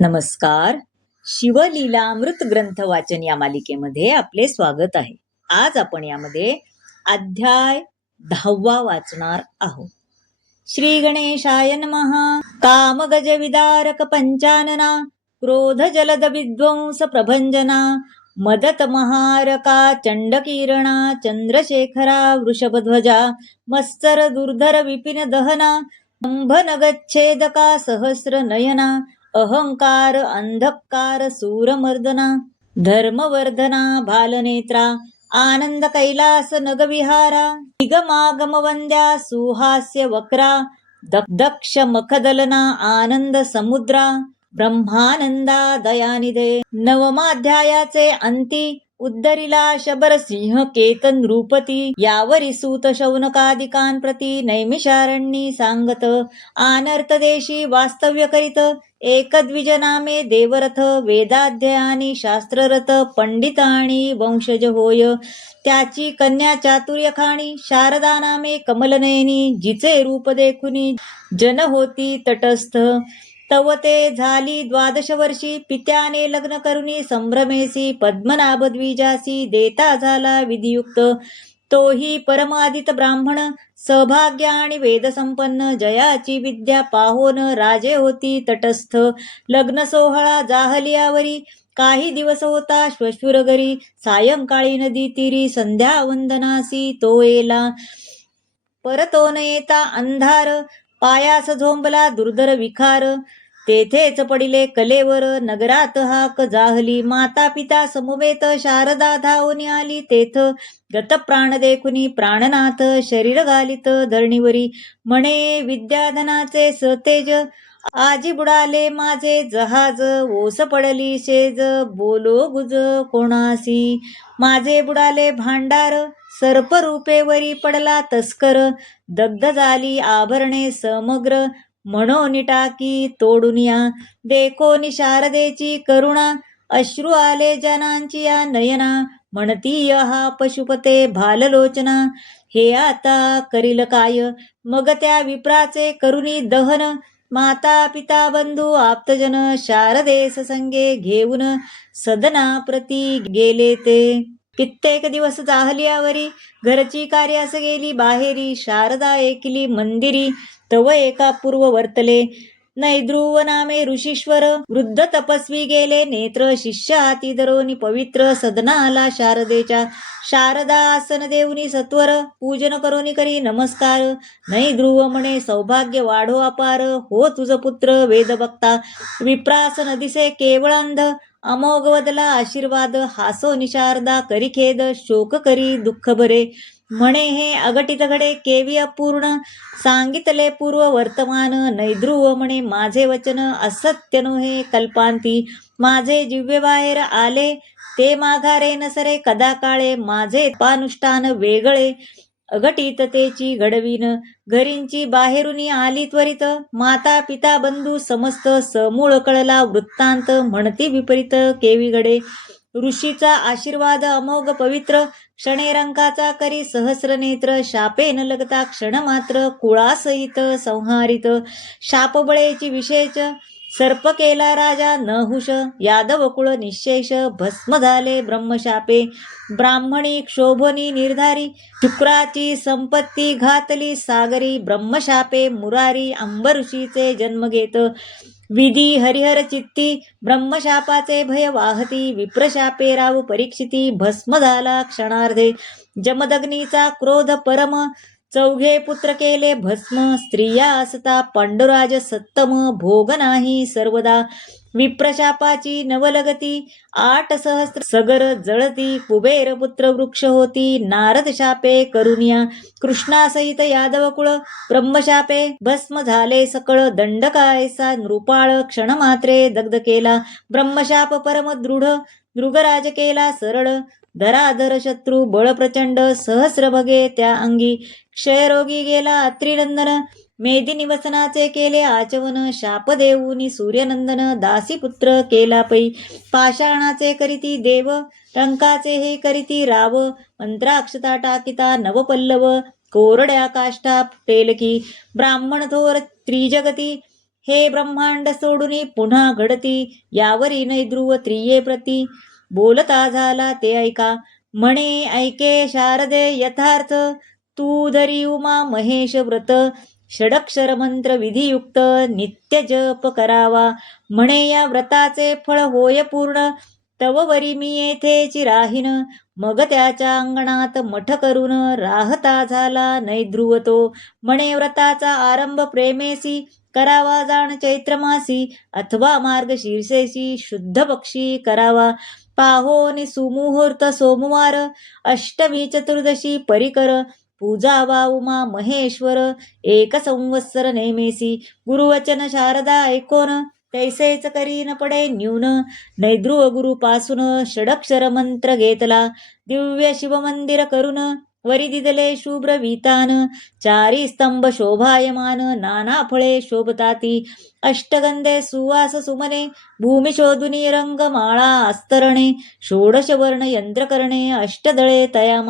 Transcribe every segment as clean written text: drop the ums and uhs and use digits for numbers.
नमस्कार. शिवलीलामृत ग्रंथ वाचन या मालिकेमध्ये आपले स्वागत आहे. आज आपण यामध्ये अध्याय 10 वाचणार आहोत. श्री गणेशाय नमः. काम गज विदारक पंचानना, क्रोध जलद विध्वंस प्रभंजना, मदत महारका चंडकिरणा, चंद्रशेखरा वृषभध्वजा, मत्सर दुर्धर विपिन दहना, अंभनगच्छेदका सहस्र नयना, अहंकार अंधकार सूरमर्दना, धर्मवर्धना भालनेत्रा, आनंद कैलास नगविहारा, निगमागम वंद्या सुहास्य वक्रा, दक्ष मखदलना आनंद समुद्रा, ब्रह्मानंदा दयानिधे. नवमाध्यायाचे अंती उद्धरिला शबर सिंह केतन नृपती, यावरी सूत शौनकादिकान प्रती नैमिषारण्यी सांगत, आनर्त देशी वास्तव्य करीत, एकद्विज नामे देवरथ, वेदाध्ययानी शास्त्ररथ, पंडित आणि वंशज होय. त्याची कन्या चातुर्य खाणी, शारदा नामे कमलनयनी, जिचे रूप देखुनी जन होती तटस्थ. तव ते झाली 12 वर्षी, पित्याने लग्न करुनी संभ्रमेसी, पद्मनाभ द्विजासी देता झाला विधियुक्त. तोही परमादित ब्राह्मण, सौभाग्य आणि वेदसंपन्न, जयाची विद्या पाहोन राजे होती तटस्थ. लग्न सोहळा जाहलियावरी, काही दिवस होता श्वशुर घरी, सायंकाळी नदी तीरी संध्या वंदनासी तो येला. परतो न येता अंधार, पायास झोंबला दुर्धर विखार, तेथेच पडिले कलेवर, नगरात हाक जाहली. माता पिता समवेत शारदा धावून आली तेथ, गत प्राण देखुनी प्राणनाथ, शरीर घालित धरणीवरी, म्हणे विद्याधनाचे सतेज, आजी बुडाले माझे जहाज, ओस पडली शेज, बोलो गुज कोणासी, माझे बुडाले भांडार, सर्परूपेवरी पडला तस्कर, दग्ध झाली आभरणे समग्र, म्हणून टाकी तोडुनिया. देखोनी शारदेची करुणा, अश्रू आले जनांची या नयना, म्हणती हा पशुपते भाललोचना, हे आता करील काय. मग त्या विप्राचे करुणी दहन, माता पिता बंधू आप्तजन, शारदेस संगे घेऊन सदना प्रती गेले ते. कित्येक दिवस जाहलियावरी, घरची कार्यास गेली बाहेरी, शारदा ऐकली मंदिरी, तव एका पूर्व वर्तले. नैद्रुव नामे ऋषीश्वर, वृद्ध तपस्वी गेले नेत्र, शिष्य हाती धरोनी पवित्र, सदना आला शारदेच्या. शारदा आसन देऊनी सत्वर, पूजन करोनी करी नमस्कार. नैद्रुव म्हणे सौभाग्य वाढो अपार, हो तुझ पुत्र वेदभक्ता. विप्रास न दिसे केवळ अंध, अमोघ वदला आशीर्वाद, हासो निशारदा करी खेद, शोक करी दुःख भरे, म्हणे हे अघटित घडे केवी अपूर्ण, सांगितले पूर्व वर्तमान. नैद्रुव म्हणे माझे वचन असत्य नोहे कल्पांती, माझे जिव्हे बाहेर आले ते माघारे नसरे कदा काळे, माझे पानुष्ठान वेगळे अघटिततेची घडवीन. घरींची बाहेरुनी आली त्वरित, माता पिता बंधू समस्त, समूळ कळला वृत्तांत, म्हणती विपरीत केवी घडे. ऋषीचा आशीर्वाद अमोघ पवित्र, क्षणे रंकाचा करी सहस्र नेत्र, शापे न लगता क्षण मात्र, कुळासहित संहारित. शापबळेची विशेष, सर्प केला राजा नहुष, यादव कुळ निशेष, भस्म झाले ब्रह्मशापे. ब्राह्मणी क्षोभनी निर्धारी, शुक्राची संपत्ती घातली सागरी, ब्रह्मशापे मुरारी, अंबऋषीचे जन्म घेत. विधी हरिहर चित्ती, ब्रह्मशापाचे भय वाहती, विप्रशापे राव परीक्षिती, भस्म झाला क्षणार्धे. जमदग्नीचा क्रोध परम, चौघे पुत्र केले भस्म, स्त्रिया असता पांडुराज सत्तम, भोग नाही सर्वदा. विप्रशापाची नवलगती, 8 सहस्त्र सगर जळती, कुबेर पुत्र वृक्ष होती, नारद शापे करुनिया. कृष्णासहित यादव कुळ, ब्रह्मशापे भस्म झाले सकळ, दंडकायसा नृपाळ क्षणमात्रे दग्ध केला. ब्रह्मशाप परम दृढ, मृगराज केला सरळ, धराधर शत्रू बळ प्रचंड, सहस्र भगे त्या अंगी. क्षयरोगी गेला अत्रिनंदन, मेदिनी वसनाचे केले आचवन, शाप देऊनी सूर्यनंदन, दासीपुत्र केला पै. पाषाणाचे करीती देव, रंकाचे हे करीती राव, मंत्राक्षता टाकिता नवपल्लव, कोरड्या काष्टा पेलकी. ब्राह्मण थोर त्रिजगती, हे ब्रह्मांड सोडून पुन्हा घडती, यावरी नैध्रुव त्रिये प्रती. बोलता झाला ते ऐका, म्हणे ऐके शारदे यथार्थ. तू धरी उमा महेश व्रत, षडक्षर मंत्र विधियुक्त नित्य जप करावा. म्हणे या व्रताचे फळ होय पूर्ण, तव वरी मी येथेची राहीन. मग त्याच्या अंगणात मठ करून राहता झाला नैध्रुव तो. म्हणे व्रताचा आरंभ प्रेमेसी, करावा जाण चैत्रमासी अथवा मार्गशीर्षेसी शुद्ध पक्षी करावा. पाहोनी सुमुहूर्त सोमवार, अष्टमी चतुर्दशी परिकर. पूजावा उमा महेश्वर, एक संवत्सर नेमेसी. गुरुवचन शारदा ऐकोन, तैसेच करीन पडे न्यून. नैध्रुव गुरुपासून षडक्षर मंत्र घेतला, दिव्य शिवमंदिर करून वरी दिदले शुभ्र वितान. चारी स्तंभ शोभायमान, नाना फळे शोभताती. अष्टगंधे सुवास सुमने, भूमी शोधुनी रंग माळा अस्तरणे. षोडश वर्ण यंत्र करणे, अष्टदळे तया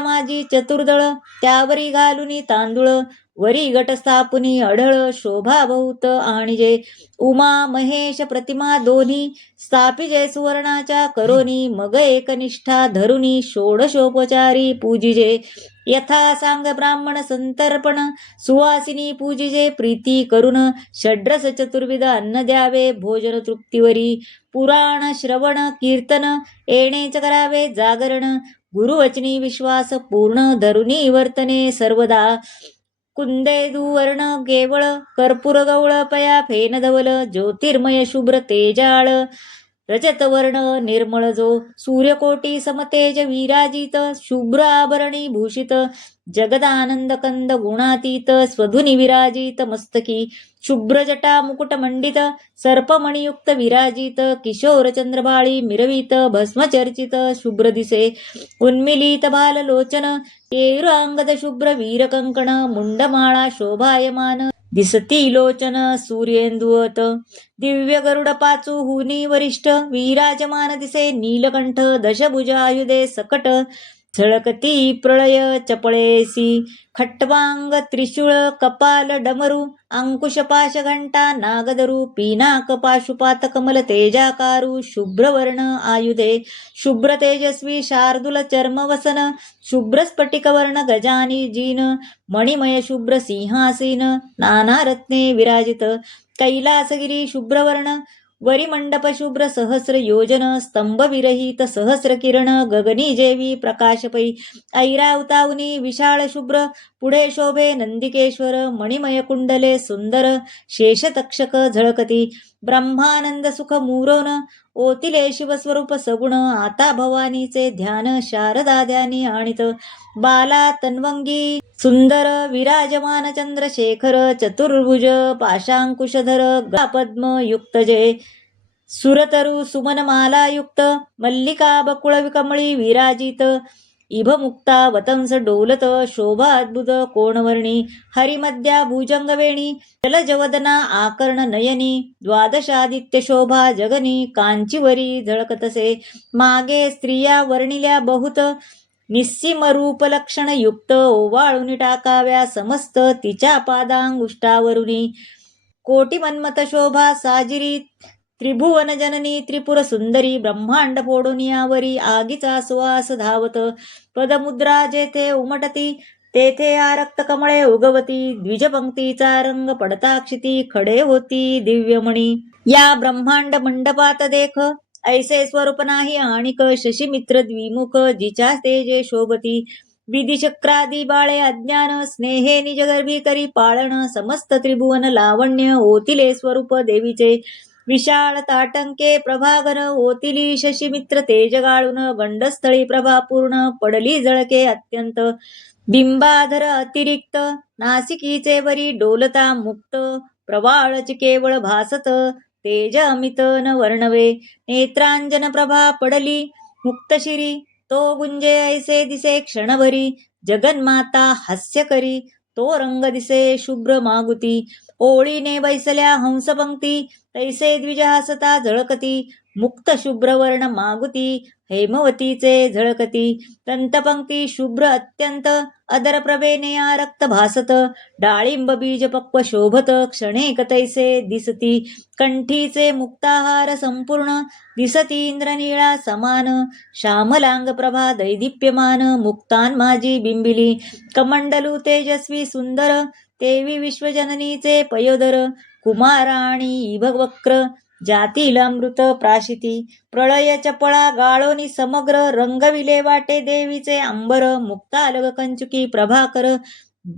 माझी चतुर्दळ. त्यावरी घालुनी तांदूळ, वरी गट स्थापुनी अढळ. शोभा बहुत आणिजे, उमा महेश प्रतिमा दोन्ही. स्थापिजे सुवर्णाच्या करोनी, मग एकनिष्ठा धरुनी. षोडशोपचारी पूजिजे, यथा सांग ब्राह्मण संतर्पण. सुवासिनी पूजिजे प्रीती करून, षड्रस चतुर्विध अन्न द्यावे भोजन तृप्तीवरी. पुराण श्रवण कीर्तन, येणेच करावे जागरण. गुरुवचनी विश्वास पूर्ण, धरुनी वर्तने सर्वदा. कुंदेदुवर्ण केवळ, कर्पूर गवळ पया फेन धवल. ज्योतिर्मय शुभ्र तेजाळ, रजतवर्ण निर्मळ जो. सूर्यकोटी समतेज विराजित, शुभ्र आभरणी भूषित. जगदानंद कंद गुणातीत, स्वधुनी विराजित मस्तकी. शुभ्र जटा मुकुट मंडित, सर्पमणियुक्त विराजित. किशोर चंद्रबाळी मिरवित, भस्मचर्चित शुभ्र दिसे. उन्मिलित भाल लोचन, केयुरांगद शुभ्र वीरकंकण. मुंडमाळा शोभायमान, दिसती लोचन सूर्येंदुवत. दिव्य गरुड पाचू हुनी वरिष्ठ, विराजमान दिसे नीलकंठ. दशभुज आयुधे सकट, झळकती प्रळय चपळेसी. खट्वांग त्रिशूळ कपाल डमरू, अंकुश पाश घंटा नागदरू. पिनाक पाशुपात कमल तेजाकारू, शुभ्रवर्ण आयुधे. शुभ्र तेजस्वी शार्दूल चर्मवसन, शुभ्र स्फटिकवर्ण गजानी जीन. मणिमय शुभ्र सिंहासीन, नाना रत्ने विराजित. कैलासगिरी शुभ्रवर्ण, वरी मंडप शुभ्र सहस्र योजन. स्तंभ विरहित सहस्र किरण, गगनी जेवी प्रकाशपै. ऐरावतावनी विशाळ शुभ्र, पुढे शोभे नंदिकेश्वर. मणिमय कुंडले सुंदर, शेषतक्षक झळकती. ब्रह्मानंद सुख मुरोन, ओतिले शिवस्वरूप सगुण. आता भवानीचे ध्यान, शारदा ध्यानी आणित. बाला तन्वंगी सुंदर, विराजमान चंद्रशेखर. चतुर्भुज पाशांकुशधर, पद्म युक्त जे. सुरतरु सुमन मालायुक्त, मल्लिका बकुळ कमळी विराजित. इभमुक्ता वतंस डोलत, शोभा अद्भुत कोणवर्णी. हरिमध्या भुजंगवेणी, जलजवदना आकर्ण नयनी. द्वादशादित्य शोभा जगनी, कांचीवरी झळकतसे. मागे स्त्रिया वर्णिल्या बहुत, निस्सीम रूप लक्षण युक्त. ओवाळून टाकाव्या समस्त, तिच्या पादांगुष्ठावरुनी. कोटी मन्मथ शोभा साजिरी, त्रिभुवन जननी त्रिपुर सुंदरी. ब्रह्मांड फोडून यावरी आगीचा सुवास धावत. पदमुद्रा जेथे उमटती, तेथे आ रक्त कमळे उगवती. द्विजपंक्तीचा रंग पडता क्षिती, खडे होती दिव्यमणी. या ब्रह्मांड मंडपात देख, ऐसे स्वरूप नाही आणिक. शशीमित्र द्विमुख, जिच्या तेजे शोभती. विधिचक्रादी बाळे अज्ञान, स्नेहे निजगर्भी करी पाळण. समस्त त्रिभुवन लावण्य, ओतिले स्वरूप देवीचे. विशाळ ताटंके प्रभागर, ओतिली शशीमित्र तेज गाळून. गंडस्थळी प्रभा पूर्ण, पडली जळके अत्यंत. बिंबाधर अतिरिक्त, नासिकीचे वरी डोलता मुक्त. प्रवाळची केवळ भासत, तेज अमित न वर्णवे. नेत्रांजन प्रभा पडली मुक्तशिरी, तो गुंजे ऐसे दिसे क्षणभरी. जगन्माता हास्य करी, तो रंग दिसे शुभ्र मागुती. ओळीने बैसल्या हंसपंक्ती, तैसे द्विज हसता झळकती. मुक्त शुभ्र वर्ण मागुती, हेमवतीचे झळकती दंतपंक्ती शुभ्र अत्यंत अदर प्रभेने रक्त भासत डाळिंब बीज पक्व शोभत क्षणेक तैसे दिसती कंठीचे मुक्ताहार संपूर्ण दिसती इंद्रनीळा समान श्यामलांग प्रभा दैदिप्यमान मुक्तान माझी बिंबिली कमंडलू तेजस्वी सुंदर देवी विश्वजननीचे पयोदर कुमाराणी इभवक्र जातील अमृत प्राशिती प्रळय चपळा गाळोनी समग्र रंगविले वाटे देवीचे अंबर मुक्तालग कंचुकी प्रभाकर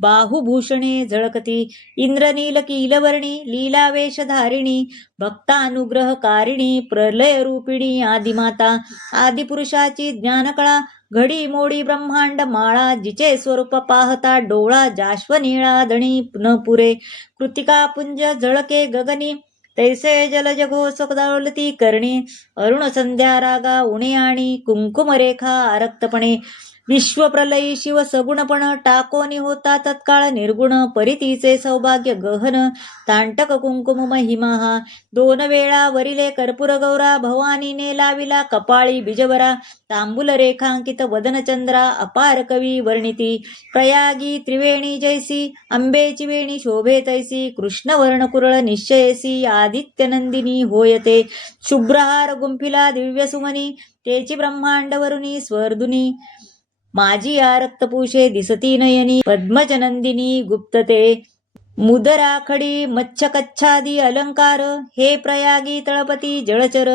बाहुभूषणे झळकती इंद्रनील कीलवर्णी लीलावेशधारिणी भक्तानुग्रहकारिणी प्रलय रूपिणी आदिमाता आदिपुरुषाची ज्ञानकळा घडी मोडी ब्रह्मांड माळा जिचे स्वरूप पाहता डोळा जाश्वनीळा धणी न पुरे कृतिका पुंज झळके गगनी तैसे जलज घोष दौलती करणे अरुण संध्या रागा उणे आणि कुंकुमरेखा आरक्तपणे विश्वप्रलयी शिव सगुणपण टाकोनी होता तत्काळ निर्गुण परितीचे सौभाग्य गहन तांटक कुंकुम महिमा दोन वेळा वरिले कर्पूर गौरा भवानीने लाविला कपाळी बिजवरा तांबूल रेखांकित वदनचंद्रा अपार कवी वर्णिती प्रयागी त्रिवेणी जैसी अंबेची वेणी शोभे तैसी कृष्णवर्ण कुरळ निश्चयसी आदित्यनंदिनी होयते शुभ्रहार गुंफिला दिव्य सुमनी तेची ब्रह्मांडवरुनी स्वर्धुनी माझी या रक्तपुषे दिसती नयनी पद्मजनंदिनी गुप्तते मुदराखडी मच्छकच्छादी अलंकार हे प्रयागी तळपती जळचर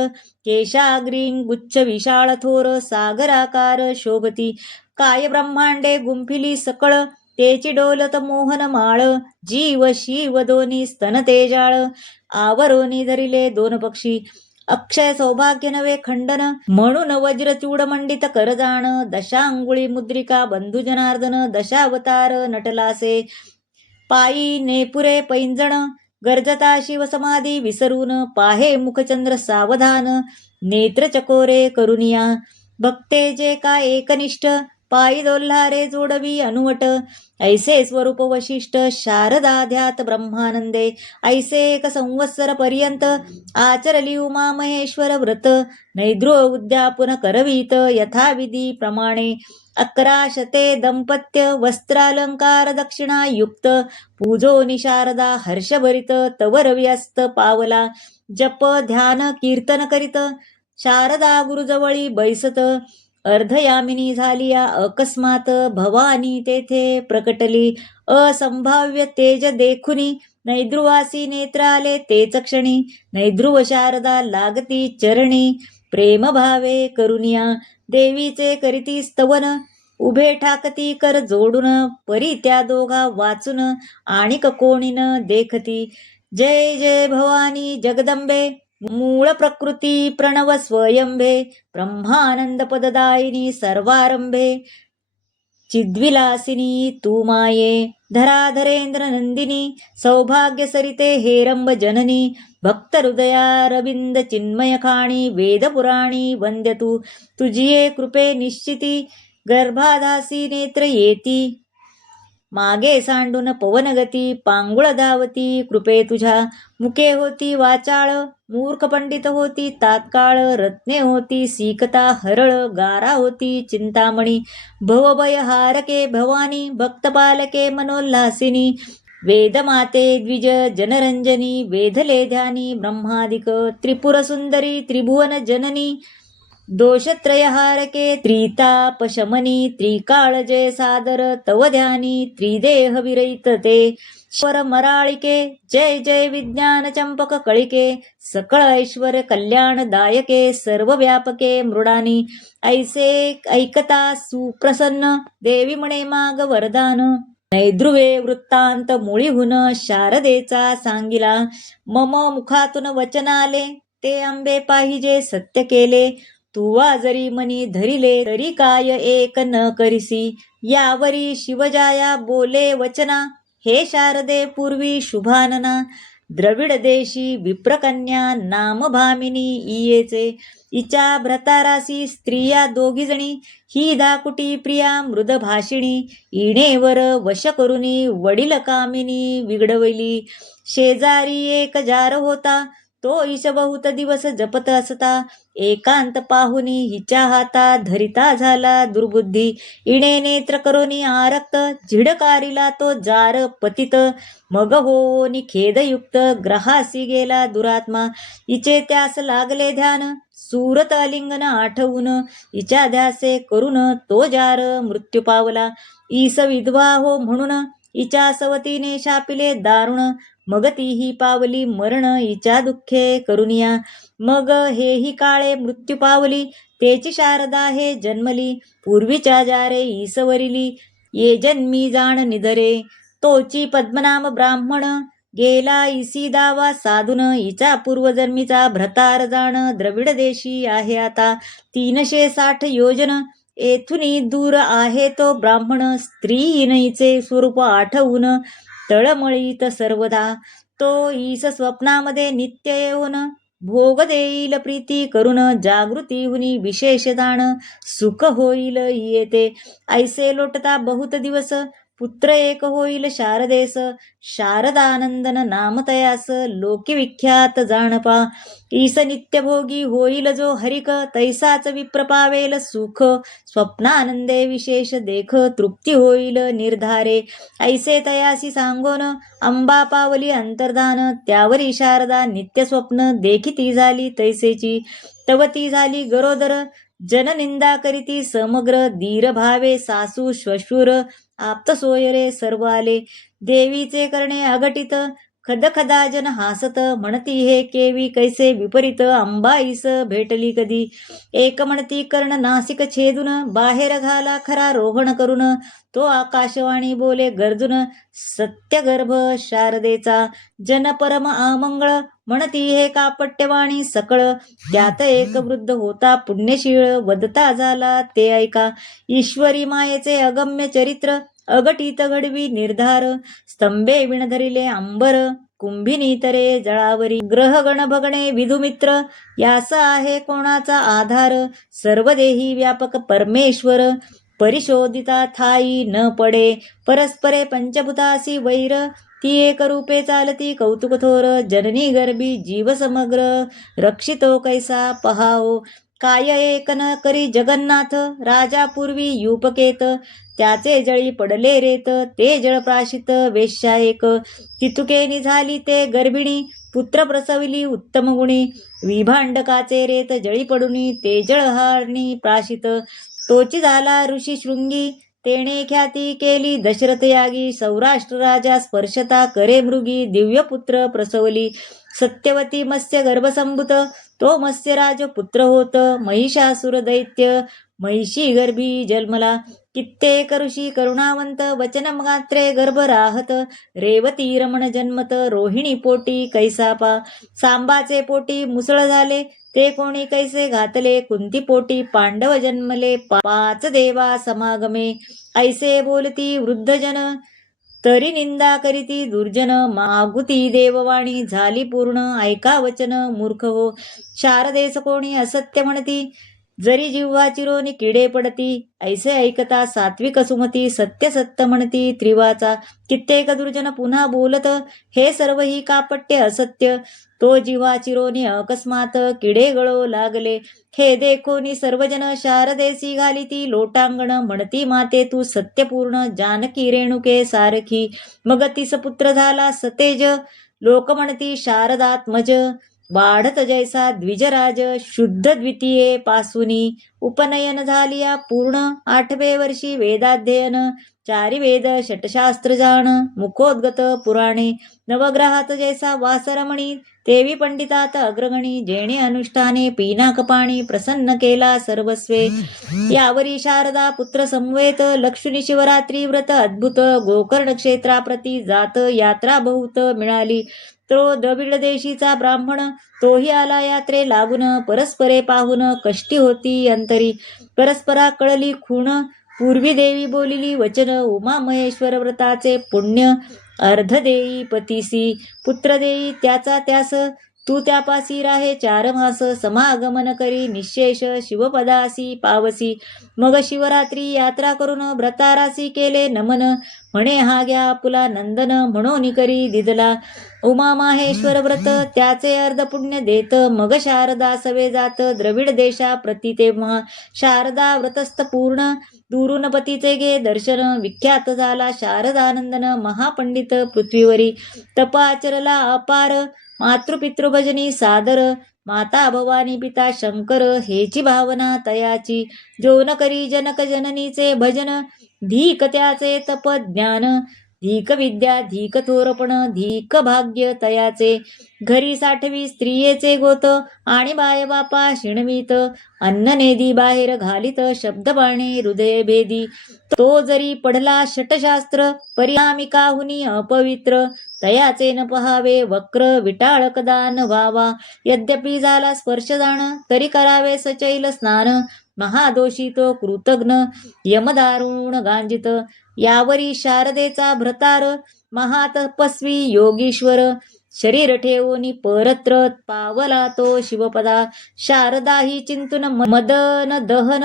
केशाग्रीन गुच्छ विशाळ थोर सागराकार शोभती काय ब्रह्मांडे गुंफिली सकळ तेची डोलत मोहन माळ जीव शिव दोन्ही स्तन तेजाळ आवरोनी धरिले दोन पक्षी अक्षय सौभाग्य नवे खंडन म्हणून वज्र चूडमंडित करजाण दशांगुळी मुद्रिका बंधू जनार्दन दशावतार नटलासे पायी नेपुरे पैंजण गर्जता शिव समाधी विसरून पाहे मुखचंद्र सावधान नेत्र चकोरे करुनिया भक्ते जे का एकनिष्ठ पायी दोल्हारे जोडवी अनुवट ऐसे स्वरूप वशिष्ठ शारदा ध्यात ब्रह्मानंदे ऐसे एक संवत्सर पर्यंत आचरली उमा महेश्वर व्रत नैद्रो उद्यापन करवीत यथाविधी प्रमाणे 11 शते दंपत्य वस्त्रालंकार दक्षिणा युक्त पूजो निशारदा हर्षभरित तवर व्यस्त पावला जप ध्यान कीर्तन करीत शारदा गुरुजवळी बैसत अर्धयामिनी झाली अकस्मात भवानी तेथे प्रकटली असंभाव्य तेज देखुनी नैद्रुवासी नेत्र आले तेच क्षणी नैद्रुव शारदा लागती चरणी प्रेमभावे करुनिया देवीचे करीती स्तवन उभे ठाकती कर जोडून परी त्या दोघा वाचून आणिक कोणीन देखती जय जय भवानी जगदंबे मूळ प्रकृती प्रणव स्वयंभे ब्रह्मानंद पददायिनी सर्वारंभे चिद्विलासिनी तू माये धराधरेंद्र नंदिनी सौभाग्य सरिते हेरंब जननी भक्त हृदयारविंद चिन्मय खाणी वेदपुराणी वंद्य तू तुझिये कृपे निश्चिती गर्भाधासी नेत्र येती मागे सांडून पवनगती पांगुळ धावती कृपे तुझ्या मुके होती वाचाळ मूर्ख पंडित होती तात्काळ रत्ने होती सीकता हरळ गारा होती चिंतामणी भवभय हारके भवानी भक्तपालके मनोल्हासिनी वेदमाते द्विज जनरंजनी वेधले ध्यानी ब्रह्मादिक त्रिपुर सुंदरी त्रिभुवन जननी दोषत्रयहारके त्रितापशमनी त्रिकाळ जय सादर तव ध्यानी त्रिदेह विरहित ते स्वर मराळिके जय जय विज्ञान चंपक कळिके सकळ ऐश्वर कल्याणदायके सर्व व्यापके मृडानी ऐसे ऐकता सुप्रसन्न देवी म्हणे माग वरदान नैद्रुवे वृत्तांत मुळीहून शारदेचा सांगिला मम मुखातून वचन आले ते आंबे पाहिजे सत्य केले तुवा जरी मनी धरिले तरी काय एक न करिसी यावरी शिवजाया बोले वचना हे शारदे पूर्वी शुभानना द्रविड देशी विप्रकन्या नाम भामिनी इयेचे इचा भ्रतारासी स्त्रिया दोघीजणी ही दाकुटी प्रिया मृद भाषिणी इणेवर वश करुनी वडील कामिनी विगडवली शेजारी एक जार होता तो ईश बहुत दिवस जपत असता, एकांत पाहुनी हिच्या हाता धरिता झाला दुर्बुद्धी. इणे नेत्र करोनी आरक्त, झिडकारिला तो जार पतित. मग होनी खेदयुक्त, ग्रहासी गेला दुरात्मा. हिचे त्यास लागले ध्यान, सुरत आलिंगन आठवून. हिच्या ध्यासे करून तो जार मृत्यू पावला. ईस विधवा हो म्हणून हिच्या सवतीने शापिले दारुण. मग तीही पावली मरण हिच्या दुःखे करुनिया. मग हेही काळे मृत्यू पावली, तेची शारदा हे जन्मली. पूर्वीच्या जारे ईसवरिली, ये जन्मी जाण निधरे. तोची पद्मनाम ब्राह्मण, गेला इसी दावा साधून. हिचा पूर्वजन्मीचा भ्रतार जाण, द्रविड देशी आहे आता 360 योजन. येथुनी दूर आहे तो ब्राह्मण, स्त्रीहीन हिचे स्वरूप आठवून. तळमळीत सर्वदा तो ईस स्वप्नामध्ये नित्य येऊन. भोग देईल प्रीती करून, जागृती हुनी विशेष जाण. सुख होईल येते ऐसे लोटता बहुत दिवस. पुत्र एक होईल शारदेस, शारदानंदन नाम तयास. लोकी विख्यात जाणपा, ईस नित्यभोगी होईल जो हरिक. तैसाच विप्र पावेल सुख, स्वप्नानंदे विशेष देख. तृप्ती होईल निर्धारे ऐसे तयासी सांगोन. अंबा पावली अंतर्धान, त्यावरी शारदा नित्य स्वप्न. देखिती झाली तैसेची, तवती झाली गरोदर. जननिंदा करीती समग्र, धीर भावे सासू श्वशुर. आप्त सोयरे सर्व आले, देवीचे करणे अघटित. खदखदा जन हासत, म्हणती हे केवी कैसे विपरीत. अंबाईस भेटली कधी, एक म्हणती कर्ण नासिक छेदून. बाहेर घाला खरा रोहण करून, तो आकाशवाणी बोले गर्जुन. सत्यगर्भ शारदेचा जन परम अमंगळ. म्हणती हे कापट्यवाणी सकळ, त्यात एक वृद्ध होता पुण्यशीळ. वदता झाला ते ऐका, ईश्वरी मायेचे अगम्य चरित्र. अगटित घडवी निर्धार, स्तंभे विणधरिले अंबर. कुंभिनी तरे जळावरी, ग्रहगण भगणे विधुमित्र. यास आहे कोणाचा आधार, सर्वदेही व्यापक परमेश्वर. परिशोधिता थाई न पडे, परस्परे पंचभूतासी वैर. ती एक रूपे चालती कौतुक थोर, जननी गर्भी जीव समग्र. रक्षितो कैसा पहाओ, काय एक न करी जगन्नाथ. राजा पूर्वी युपकेत, त्याचे जळी पडले रेत. ते जळ प्राशित वेश्या एक, तितुके झाली ते गर्भिणी. पुत्र प्रसविली उत्तम गुणी, विभांडकाचे रेत जळी पडुनी. ते जळ हारणी प्राशित, तोची झाला ऋषी शृंगी. तेने ख्याती केली दशरथ यागी, सौराष्ट्र राजा स्पर्शता करे मृगी. दिव्य पुत्र प्रसवली सत्यवती मत्स्य गर्भसंभूत. तो मत्स्यराज पुत्र होत, महिषासुर दैत्य महिषी गर्भी जन्मला. कित्येक ऋषी करुणावंत, वचन मात्रे गर्भ राहत. रेवती रमण जन्मत, रोहिणी पोटी कैसापा. सांबाचे पोटी मुसळ झाले, ते कोणी कैसे घातले. कुंती पोटी पांडव जन्मले, 5 देवा समागमे. ऐसे बोलती वृद्धजन, तरी निंदा करीती दुर्जन. मागुती देववाणी झाली पूर्ण, ऐका वचन मूर्ख हो. शारदेस कोणी असत्य म्हणती, जरी जिव्हा चिरोनी किडे पडती. ऐसे ऐकता सात्विक सुमती, सत्य सत्य म्हणती त्रिवाचा. कित्येक दुर्जन पुन्हा बोलत, हे सर्व ही कापट्य असत्य. तो जिव्हा चिरोनी अकस्मात, किडे गळो लागले. हे देखोनी सर्वजन, शारदेसी घालिती लोटांगण. म्हणती माते तू सत्यपूर्ण, जानकी रेणुके सारखी. मग तिस पुत्र झाला सतेज, लोक म्हणती शारदात्मज. वाढत जैसा द्विजराज, शुद्ध द्वितीये पासुनी. उपनयन झालिया पूर्ण, 8वे वर्षी वेदाध्ययन. 4 वेद षटशास्त्र जाण, मुखोद्गत पुराणे. नवग्रहात जैसा वासरमणी, तेवी पंडितात अग्रगणी. जेणे अनुष्ठाने पिनाक पाणी, प्रसन्न केला सर्वस्वे. यावरी शारदा पुत्र संवेत, लक्ष्मी शिवरात्री व्रत अद्भुत. गोकर्ण क्षेत्राप्रती जात, यात्रा बहुत मिळाली. तो द्रविड देशीचा ब्राह्मण, तोही आला यात्रे लागून. परस्परे पाहून कष्टी होती अंतरी, परस्परा कळली खूण. पूर्वी देवी बोलिली वचन, उमा महेश्वर व्रताचे पुण्य. अर्ध देई पतीसी, पुत्र देई त्याचा त्यास. तू त्यापासी राहे 4 मास, समागमन करी निशेष शिवपदासी पावसी. मग शिवरात्री यात्रा करून व्रतारासी केले नमन. म्हणे हा घ्या आपुला नंदन, म्हणून करी दिदला उमा माहेश्वर व्रत. त्याचे अर्ध पुण्य देत, मग शारदा सवे जात. द्रविड देशा प्रति तेव्हा शारदा व्रतस्थ पूर्ण. दुरून पतीचे घे दर्शन, विख्यात झाला शारदानंदन. महापंडित पृथ्वीवरी तपाचरला अपार. मातृपितृभजनी सादर, माता भवानी पिता शंकर. हेची भावना तयाची, जो न करी जनक जननीचे भजन. धीक त्याचे तप ज्ञान, धीक विद्या धीक थोरपण. धीक भाग्य तयाचे, घरी साठवी स्त्रियेचे गोत. आणि बाय बापा शिणवीत, अन्न नेदी बाहेर घालीत. शब्द बाणे हृदय भेदी, तो जरी पडला षटशास्त्र. परिणामी काहुनी अपवित्र, तयाचे न पहावे वक्र. विटाळक दान व्हावा, यद्यपि झाला स्पर्श जाण. तरी करावे सचैल स्नान, महादोषी तो कृतघ्न. यमदारुण गांजित, यावरी शारदेचा भ्रतार. महातपस्वी योगीश्वर, शरीर ठेवून परत्र. पावला तो शिवपदा, शारदा ही चिंतून मदन दहन.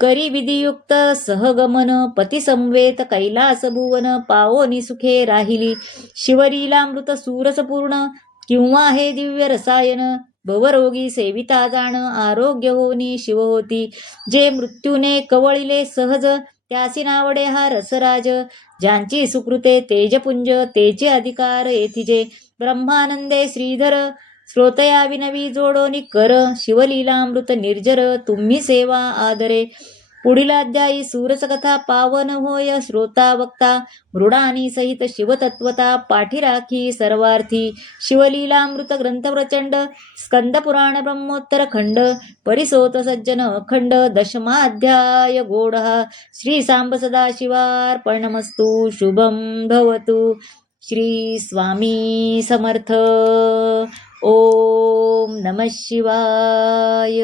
करी विधियुक्त सहगमन, पती समवेत कैलास भुवन. पावोनी सुखे राहिली, शिवलीलामृत सूरस पूर्ण. किंवा हे दिव्य रसायन, भवरोगी सेविता जाण. आरोग्य होनी शिव होती, जे मृत्यूने कवळिले सहज. त्यासी नावडे हा रसराज, ज्यांची सुकृते तेजपुंज. तेचे अधिकार येथिजे, ब्रह्मानंदे श्रीधर. श्रोतया विनवी जोडोनी कर, शिवलीलामृत निर्जर. तुम्ही सेवा आदरे, पुढील अध्यायी सूरसकथा पावन होय. श्रोता वक्ता मृडानी सहित शिवतत्वता. पाठी राखी सर्वार्थी, शिवलीलामृत ग्रंथ प्रचंड. स्कंद पुराण ब्रह्मोत्तर खंड, परिसोत सज्जन अखंड. दशमाध्याय गोडहा. श्री सांब सदाशिवार्पणमस्तु. शुभं भवतु. श्री स्वामी समर्थ. ओम नमः शिवाय.